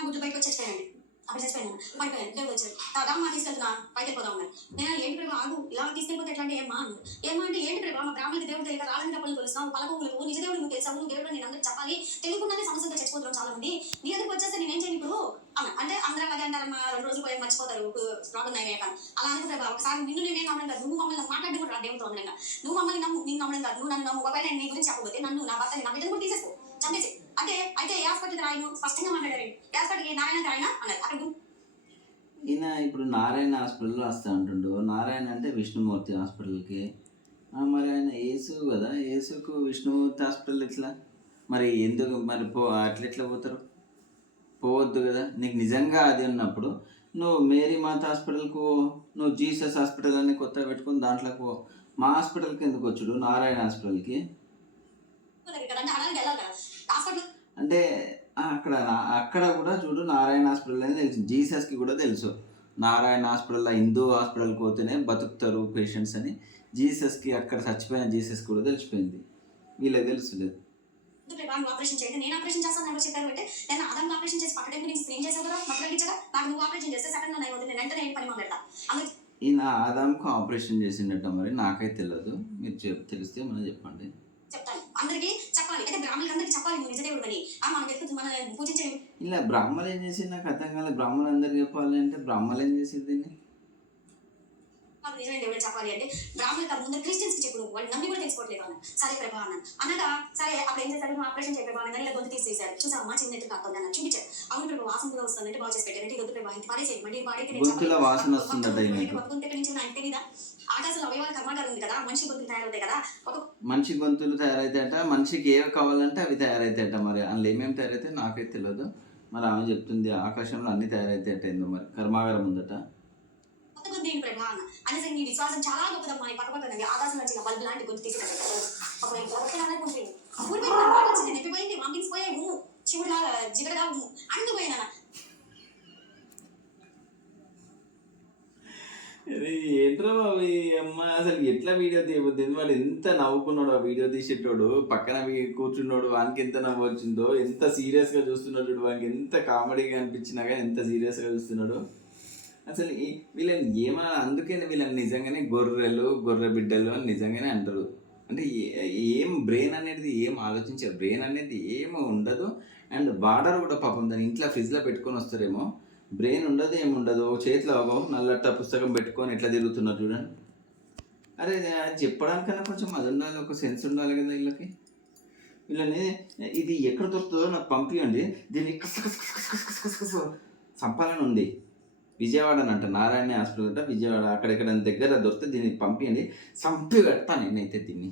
నా గుడ్లు బయటకు వచ్చేసాయండి అప్పుడు చచ్చిపోయాను పడిపోయాను దేవుడు వచ్చారు రామ్మ తీసుకెళ్తున్నా. పైకి వెళ్ళిపోతా ఉన్నాను నేను ఏంటి ప్రభు ఆగు. ఇలా తీసుకెళ్ళిపోతే ఎట్లా అంటే ఏమా అన్నారు ఏమా అంటే ఏంటి ప్రభు మా బ్రాహ్మణులకి దేవుడు తెలియక రాలని తప్పని తెలుస్తాం పలకవులు నిజ దేవుడు నువ్వు తెలుసావు నువ్వు దేవుడు నేను అందరూ చెప్పాలి. తెలియకుండానే సమస్యతో చచ్చిపోతున్నాం చాలా మంది నీ దగ్గరికి వచ్చేస్తే నేనేం చేయను ఇప్పుడు? అంటే అందరూ అదే అంటారు మా రెండు రోజులు పోయి మర్చిపోతారు. రోగం నయ్యాక అలా అనుకు ప్రభు. ఒకసారి నిన్ను నేనే నమ్మడం కాదు. నువ్వు మమ్మల్ని మాట్లాడి కూడా రా దేవుడితో ఉండగా నువ్వు మమ్మల్ని నమ్ము నేను నమ్మడం కాదు. నువ్వు నన్ను నమ్ము. ఒకవేళ నీ గురించి చెప్పబోతే నన్ను నా భర్తని నా బిడ్డను కూడా తీసేసుకో చంపేసి అంటే అయితే ఏ రాయను స్పష్టంగా మాట్లాడారు? హాస్పిటల్కి నారాయణ రాయన అన్నారు. అక్కడ ఈయన ఇప్పుడు నారాయణ హాస్పిటల్లో వస్తా ఉంటుండు నారాయణ అంటే విష్ణుమూర్తి హాస్పిటల్కి. మరి ఆయన యేసు కదా. యేసుకు విష్ణుమూర్తి హాస్పిటల్ ఎట్లా? మరి ఎందుకు? మరి పో అట్లా ఎట్లా పోతారు? పోవద్దు కదా. నీకు నిజంగా అది ఉన్నప్పుడు నువ్వు మేరీ మాత హాస్పిటల్కు నువ్వు జీసస్ హాస్పిటల్ అని కొత్తగా పెట్టుకుని దాంట్లోకి పో. మా హాస్పిటల్కి ఎందుకు వచ్చుడు? నారాయణ హాస్పిటల్కి. అంటే అక్కడ అక్కడ కూడా చూడు నారాయణ హాస్పిటల్ అని తెలుసు జీసస్కి కూడా తెలుసు. నారాయణ హాస్పిటల్లో హిందూ హాస్పిటల్కి పోతేనే బతుకుతారు పేషెంట్స్ అని. జీసస్కి అక్కడ చచ్చిపోయిన జీసస్ కూడా తెలిసిపోయింది. వీళ్ళకి తెలుసులేదు. వాళ్ళు ఆపరేషన్ చేయండి నేను ఆపరేషన్ చేస్తాను ఎవరు చెప్పారు అంటే నేను ఆదాం ఆపరేషన్ చేసి పక్కన గురించి స్క్రీన్ చేసావు కదా మక్కలు ఇచ్చగా నాకు నువ్వు ఆపరేషన్ చేస్తే సెకండ్ నన్ను అయిపోతుంది నేను వెంటనే పని మొదలెడతా? అందుకే ఈయన ఆదాంకు ఆపరేషన్ చేసిండట మరి నాకైతే తెలియదు మీరు చెప్ తెలిస్తే మనం చెప్పండి. చెప్తాను. అందరికీ చెప్పాలి. అంటే బ్రాహ్మణులకి అందరికీ చెప్పాలి నువ్వు నిజదేవుడు అని. ఆ మనం ఎత్తుకు మన పూజించే ఇలా బ్రాహ్మణులు ఏం చేసింది నాకు అర్థం కాలేదు. బ్రాహ్మణులు అందరికి చెప్పాలి అంటే బ్రాహ్మణులు ఏం చేసేది దీన్ని? నిజమైన దేవుడు చెప్పాలి అంటే బ్రాహ్మణులకు కాదు ముందు క్రిస్టియన్స్కి చెప్పు నువ్వు. వాళ్ళు నమ్మి కూడా తెలుసుకోవట్లేదు అన్న సరే ప్రభా అన్నాను అనగా సరే అప్పుడు ఏం చేశారు ఆపరేషన్ చేయ ప్రభా అని ఇలా గొంతు తీసేశారు చూసావు? అమ్మా చిన్న అర్థం అన్న చూపించారు అవును ప్రభా వాసన కూడా వస్తుంది అంటే బాగా చేసి పెట్టారంటే గొంతు ప్రభా ఇంత పాడైతే. వాసన వస్తుందట గొంతు ఎక్కడి నుంచి నాకు తెలీదా ఆకాశంలో అవయవాల కర్మాగారం ఉంది కదా. మనిషి గొంతులు తయారవుతాయి కదా. ఒక మనిషి గొంతులు తయారైతాయట. మనిషికి ఏవి కావాలంటే అవి తయారైతాయట మరి. అందులో ఏమేమి తయారైతే నాకైతే తెలియదు మరి ఆమె చెప్తుంది ఆకాశంలో అన్ని తయారైతాయట ఏందో మరి. కర్మాగారం ఉందట. ప్రేమ అన్న అనేసి నీ విశ్వాసం చాలా గొప్పదమ్మా నీ పక్క పక్కన ఆకాశం నుంచి బల్బు లాంటి గొంతు తీసుకుంటాను నెప్పిపోయింది వామిటింగ్స్ పోయాయి ఊ శివుడు జిగడగా ఊ అందు పోయినా ఏంట్రా బాబు అమ్మ? అసలు ఎట్లా వీడియో తీయబోద్ది వాడు ఎంత నవ్వుకున్నాడు ఆ వీడియో తీసేటోడు? పక్కన కూర్చున్నాడు వానికి ఎంత నవ్వు వచ్చిందో ఎంత సీరియస్గా చూస్తున్నాడు వానికి ఎంత కామెడీగా అనిపించినా కానీ ఎంత సీరియస్గా చూస్తున్నాడు. అసలు వీళ్ళని ఏమా అందుకే వీళ్ళని నిజంగానే గొర్రెలు గొర్రె బిడ్డలు అని నిజంగానే అంటారు. అంటే ఏం బ్రెయిన్ అనేది ఏం ఆలోచించే బ్రెయిన్ అనేది ఏం ఉండదు. అండ్ బార్డర్ కూడా పాపం దాని ఇంట్లో ఫ్రిడ్జ్లో పెట్టుకొని వస్తారేమో. బ్రెయిన్ ఉండదు ఏమి ఉండదు. చేతిలో నల్లట్ట పుస్తకం పెట్టుకొని ఎట్లా తిరుగుతున్నారు చూడండి. అరే చెప్పడానికన్నా కొంచెం అది ఉండాలి ఒక సెన్స్ ఉండాలి కదా వీళ్ళకి. వీళ్ళని ఇది ఎక్కడ దొరుకుతుందో నాకు పంపించండి దీన్ని కస కస కస కస కస కస చంపాలని ఉంది. విజయవాడ అంట. నారాయణ హాస్పిటల్ అంట. విజయవాడ అక్కడెక్కడ దగ్గర దొరికితే దీన్ని పంపించండి చంపి పెడతాను నేనైతే దీన్ని.